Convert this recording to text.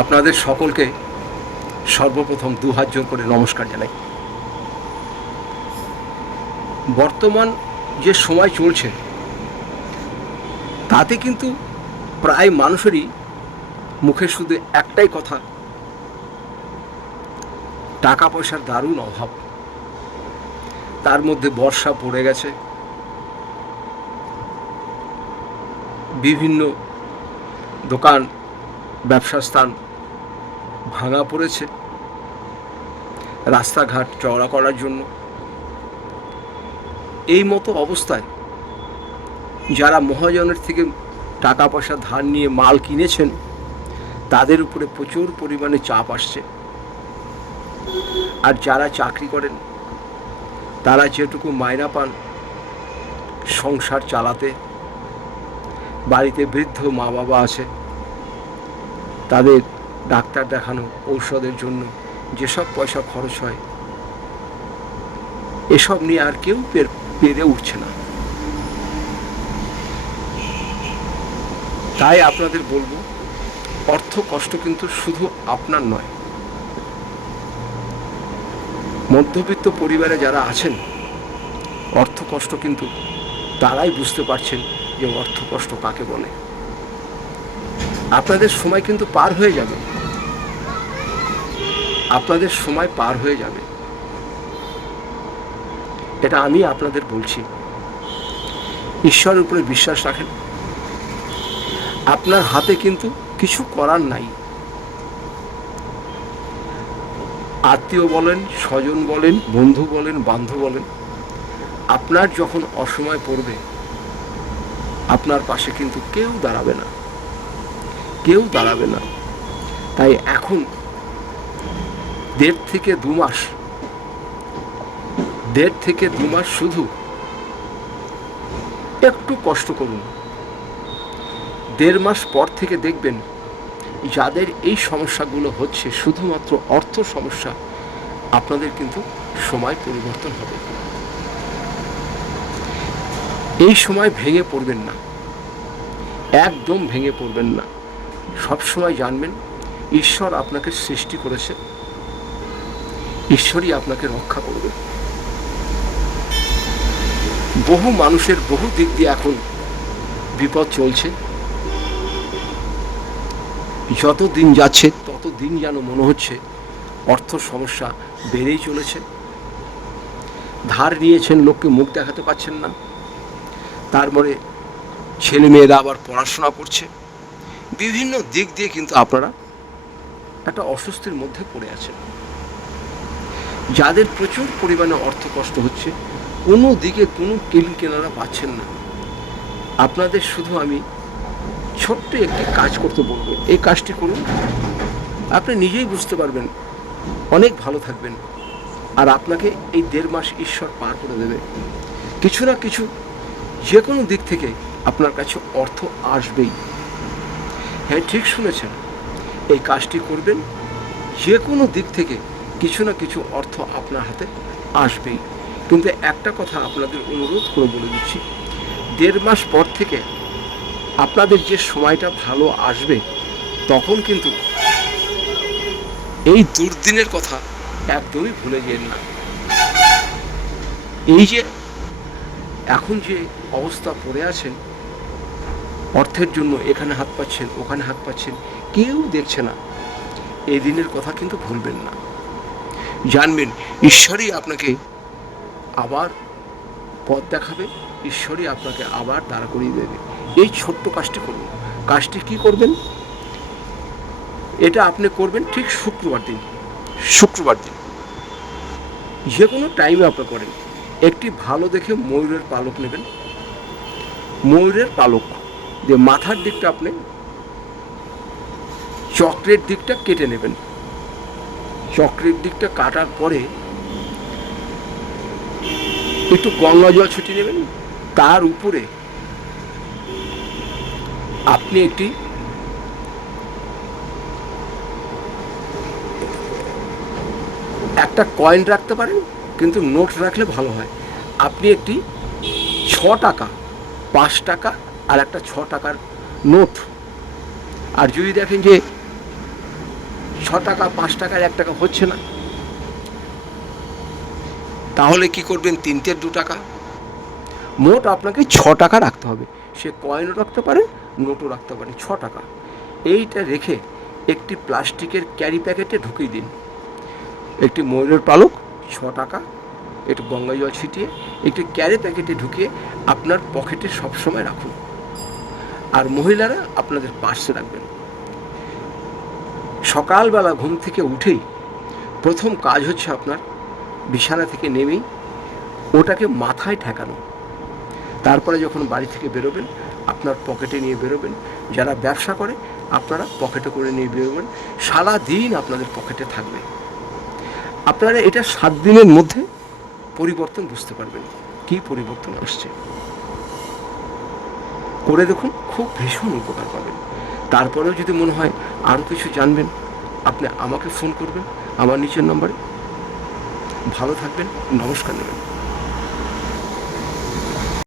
আপনাদের সকলকে সর্বপ্রথম দু হাত জোর করে নমস্কার জানাই। বর্তমান যে সময় চলছে, তাতে কিন্তু প্রায় মানুষেরই মুখে শুধু একটাই কথা টাকা পয়সার দারুণ অভাব। তার মধ্যে বর্ষা পড়ে গেছে। বিভিন্ন দোকান ব্যবসা স্থান ভাঙা পড়েছে। রাস্তাঘাট চওড়া করার জন্য। এই মতো অবস্থায় যারা মহাজনের থেকে টাকা পয়সা ধার নিয়ে মাল কিনেছেন, তাদের উপরে প্রচুর পরিমাণে চাপ আসছে। আর যারা চাকরি করেন, তারা যেটুকু মায়না পান সংসার চালাতে, বাড়িতে বৃদ্ধ মা বাবা আছে, তাদের ডাক্তার দেখানো ঔষধের জন্য যেসব পয়সা খরচ হয়, এসব নিয়ে আর কেউ পেরে উঠছে না। তাই আপনাদের বলব, অর্থ কষ্ট কিন্তু শুধু আপনার নয়। মধ্যবিত্ত পরিবারে যারা আছেন, অর্থ কষ্ট কিন্তু তারাই বুঝতে পারছেন যে অর্থ কষ্ট কাকে বলে। আপনাদের সময় কিন্তু পার হয়ে যাবে। আপনাদের সময় পার হয়ে যাবে। এটা আমি আপনাদের বলছি। ঈশ্বরের উপরে বিশ্বাস রাখেন। আপনার হাতে কিন্তু কিছু করার নাই। আত্মীয় বলেন, স্বজন বলেন, বন্ধু বলেন, বান্ধব বলেন, আপনার যখন অসময় পড়বে, আপনার পাশে কিন্তু কেউ দাঁড়াবে না। কেউ দাঁড়াবে না। তাই এখন দেড় থেকে দু মাস। দেড় থেকে দু মাস শুধু। একটু কষ্ট করুন। দেড় মাস পর থেকে দেখবেন যাদের এই সমস্যাগুলো হচ্ছে, শুধুমাত্র অর্থ সমস্যা, আপনাদের কিন্তু সময় পরিবর্তন হবে। এই সময় ভেঙে পড়বেন না। একদম ভেঙে পড়বেন না। সবসময় জানবেন, ঈশ্বর আপনাকে সৃষ্টি করেছে। ঈশ্বরই আপনাকে রক্ষা করবে। বহু মানুষের বহু দিক দিয়ে এখন বিপদ চলছে। যত দিন যাচ্ছে তত দিন যেন মনে হচ্ছে অর্থ সমস্যা বেড়েই চলেছে। ধার নিয়েছেন লোককে মুখ দেখাতে পাচ্ছেন না। তারপরে ছেলে মেয়েরা আবার পড়াশোনা করছে। বিভিন্ন দিক দিয়ে কিন্তু আপনারা একটা অস্বস্তির মধ্যে পড়ে আছেন। যাদের প্রচুর পরিমাণে অর্থ কষ্ট হচ্ছে, কোনো দিকে কোনো কিল কেনারা পাচ্ছেন না। আপনাদের শুধু আমি ছোট্ট একটি কাজ করতে বলব। এই কাজটি করুন। আপনি নিজেই বুঝতে পারবেন, অনেক ভালো থাকবেন আর আপনাকে এই দেড় মাস ঈশ্বর পার করে দেবে। কিছু না কিছু যে কোনো দিক থেকে আপনার কাছে অর্থ আসবেই। হ্যাঁ ঠিক শুনেছেন। এই কাজটি করবেন যে কোনো দিক থেকে কিছু না কিছু অর্থ আপনার হাতে আসবেই কিন্তু একটা কথা আপনাদের অনুরোধ করে বলে দিচ্ছি, দেড় মাস পর থেকে আপনাদের যে সময়টা ভালো আসবে, তখন কিন্তু এই দুর্দিনের কথা একদমই ভুলে যেন না। এই যে এখন যে অবস্থা পড়ে আছেন, অর্থের জন্য এখানে হাত পাচ্ছেন, ওখানে হাত পাচ্ছেন, কেউ দেখছে না। এই দিনের কথা কিন্তু ভুলবেন না। জানবেন, ঈশ্বরই আপনাকে আবার পথ দেখাবে, ঈশ্বরই আপনাকে আবার দাঁড়া করিয়ে দেবে। এই ছোট্ট কাজটি করুন। কাজটি কি করবেন? এটা আপনি করবেন ঠিক শুক্রবার দিন। শুক্রবার দিন। যে কোনো টাইমে আপনি করেন। একটি ভালো দেখে ময়ূরের পালক নেবেন। ময়ূরের পালক। যে মাথার দিকটা আপনি, চক্রের দিকটা কেটে নেবেন। চক্রের দিকটা কাটার পরে একটু গঙ্গা জল ছুটি নেবেন। তার উপরে আপনি একটি একটা কয়েন রাখতে পারেন, কিন্তু নোট রাখলে ভালো হয়। আপনি একটি ছ টাকা, পাঁচ টাকা আর একটা ছ টাকার নোট আর যদি দেখেন যে টাকা, পাঁচ টাকার এক টাকা হচ্ছে না। তাহলে কি করবেন? তিনটের দু টাকা। মোট আপনাকে ছ টাকা রাখতে হবে। সে কয়েনও রাখতে পারেন নোটও রাখতে পারেন, ছ টাকা। এইটা রেখে একটি প্লাস্টিকের ক্যারি প্যাকেটে ঢুকিয়ে দিন। একটি ময়ূরের পালক, ছ টাকা। একটু গঙ্গা জল ছিটিয়ে একটি ক্যারি প্যাকেটে ঢুকিয়ে আপনার পকেটে সবসময় রাখুন। আর মহিলারা আপনাদের পার্সে রাখবেন। সকালবেলা ঘুম থেকে উঠেই প্রথম কাজ হচ্ছে আপনার বিছানা থেকে নেমেই ওটাকে মাথায় ঠেকানো। তারপরে যখন বাড়ি থেকে বেরোবেন, আপনার পকেটে নিয়ে বেরোবেন। যারা ব্যবসা করে, আপনারা পকেটে করে নিয়ে বেরোবেন। সারা দিন আপনাদের পকেটে থাকবে। আপনারা এটা সাত দিনের মধ্যে পরিবর্তন বুঝতে পারবেন। কি পরিবর্তন আসছে? করে দেখুন, খুব ভীষণ উপকার পাবেন। তারপরেও যদি মনে হয় আরও কিছু জানবেন, আপনি আমাকে ফোন করবেন আমার নিচের নম্বরে। ভালো থাকবেন, নমস্কার। নেবেন